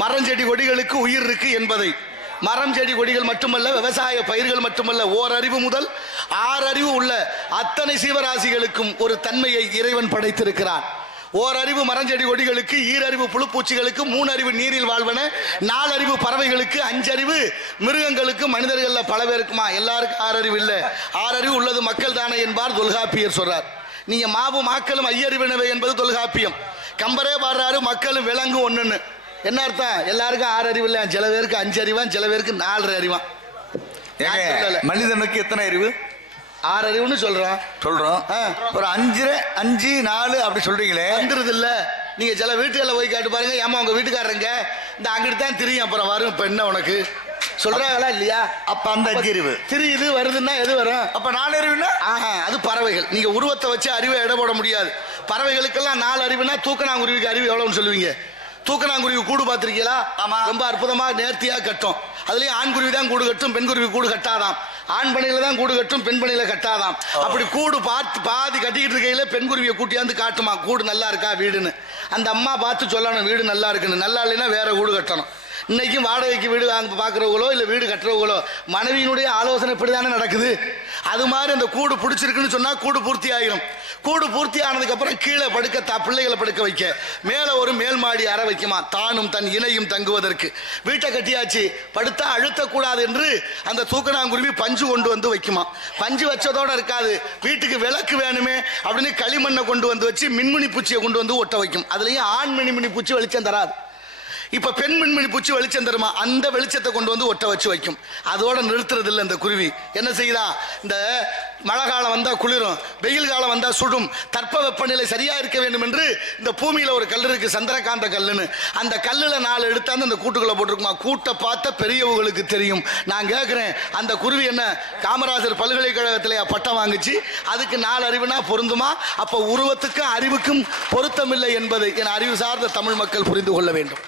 மரம் செடி கொடிகளுக்கு உயிர் இருக்கு என்பதை. மரம் செடி கொடிகள் மட்டுமல்ல, விவசாய பயிர்கள் மட்டுமல்ல, ஓரறிவு முதல் 6 அறிவு உள்ள அத்தனை சீவராசிகளுக்கும் ஒரு தன்மையை இறைவன் படைத்திருக்கிறான். ஓரறிவு மரஞ்செடி கொடிகளுக்கு, ஈரறிவு புழுப்பூச்சிகளுக்கு, 3 அறிவு நீரில் வாழ்வன, 4 அறிவு பறவைகளுக்கு, 5 அறிவு மிருகங்களுக்கு, மனிதர்கள் பல பேருக்குமா. எல்லாருக்கும் 6 அறிவு இல்லை. 6 அறிவு உள்ளது மக்கள் தானே என்பார் தொல்காப்பியர் சொல்றார். நீங்க மாவும் மாக்களும் ஐயறிவினவை என்பது தொல்காப்பியம். கம்பரே பாடுறாரு மக்களும் விலங்கு ஒண்ணுன்னு. என்ன அர்த்தம்? எல்லாருக்கும் 6 அறிவு இல்லை, சில பேருக்கு 5 அறிவான், சில பேருக்கு 4 அறிவான். மனிதனுக்கு எத்தனை அறிவு? 6 அறிவுன்னு சொல்றோம். ஒரு 5 4 அப்படி சொல்றீங்களே, வந்துருது இல்ல? நீங்க சில வீட்டுல போய் கேட்டு பாருங்க, ஏமா உங்க வீட்டுக்காரங்க இந்த அங்கிட்டு தான் திரியும், அப்புறம் வரும். இப்ப என்ன உனக்கு சொல்றாங்களா இல்லையா? அப்ப அந்த 5 அறிவு திரியுது வருதுன்னா எது வரும்? அப்ப 4 அறிவுன்னா அது பறவைகள். நீங்க உருவத்தை வச்சு அறிவை இட போட முடியாது. பறவைகளுக்கெல்லாம் 4 அறிவுனா தூக்கணாங்குருவிக்கு அறிவு எவ்வளவுன்னு சொல்லுவீங்க? தூக்கணாங்குருவி கூடு பார்த்திருக்கீங்களா? ரொம்ப அற்புதமா நேர்த்தியா கட்டும். அதுலயும் ஆண் குருவி தான் கூடு கட்டும், பெண் குருவி கூடு கட்டாதாம். ஆண் பணியில தான் கூடு கட்டும், பெண் பணியில கட்டாதாம். அப்படி கூடு பார்த்து பாதி கட்டிக்கிட்டு இருக்கையில பெண் குருவியை கூட்டியாந்து காட்டுமா கூடு நல்லா இருக்கா வீடுன்னு. அந்த அம்மா பார்த்து சொல்லணும் வீடு நல்லா இருக்குன்னு. நல்லா இல்லைன்னா வேற கூடு கட்டணும். இன்னைக்கும் வாடகைக்கு வீடு வாங்க பாக்குறவங்களோ இல்ல வீடு கட்டுறவங்களோ மனைவியினுடைய ஆலோசனை இப்படிதானே நடக்குது. அது மாதிரி அந்த கூடு பிடிச்சிருக்குன்னு சொன்னா கூடு பூர்த்தி ஆயிரும். கூடு பூர்த்தி ஆனதுக்கு அப்புறம் கீழே படுக்க பிள்ளைகளை படுக்க வைக்க மேல ஒரு மேல் மாடி அறை வைக்குமா, தானும் தன் இணையும் தங்குவதற்கு. வீட்டை கட்டியாச்சு, படுத்தா அழுத்தக்கூடாது என்று அந்த தூக்கணாங்குருவி பஞ்சு கொண்டு வந்து வைக்குமா. பஞ்சு வச்சதோட இருக்காது, வீட்டுக்கு விளக்கு வேணுமே அப்படின்னு களிமண்ணை கொண்டு வந்து வச்சு மின்மினி பூச்சியை கொண்டு வந்து ஒட்ட வைக்கும். அதுலயும் ஆண் மின்மினி பூச்சி வெளிச்சம் தராது. இப்ப பெண் மின்மினி பூச்சி வெளிச்சம் தருமா, அந்த வெளிச்சத்தை கொண்டு வந்து ஒட்ட வச்சு வைக்கும். அதோட நிறுத்துறது இல்லை இந்த குருவி. என்ன செய்யுதா, இந்த மழை காலம் வந்தா குளிரும், வெயில் காலம் வந்தா சுடும், தட்ப வெப்பநிலை சரியா இருக்க வேண்டும் என்று இந்த பூமியில ஒரு கல் இருக்கு, சந்திரகாந்த கல்லுன்னு. அந்த கல்லுல 4 எடுத்தாந்து அந்த கூட்டுக்குள்ள போட்டிருக்குமா. கூட்டை பார்த்த பெரியவங்களுக்கு தெரியும். நான் கேட்கிறேன், அந்த குருவி என்ன காமராஜர் பல்கலைக்கழகத்திலேயே பட்டம் வாங்குச்சு? அதுக்கு 4 அறிவுனா பொருந்துமா? அப்ப உருவத்துக்கும் அறிவுக்கும் பொருத்தமில்லை என்பதை என் அறிவு சார்ந்த தமிழ் மக்கள் புரிந்து கொள்ள வேண்டும்.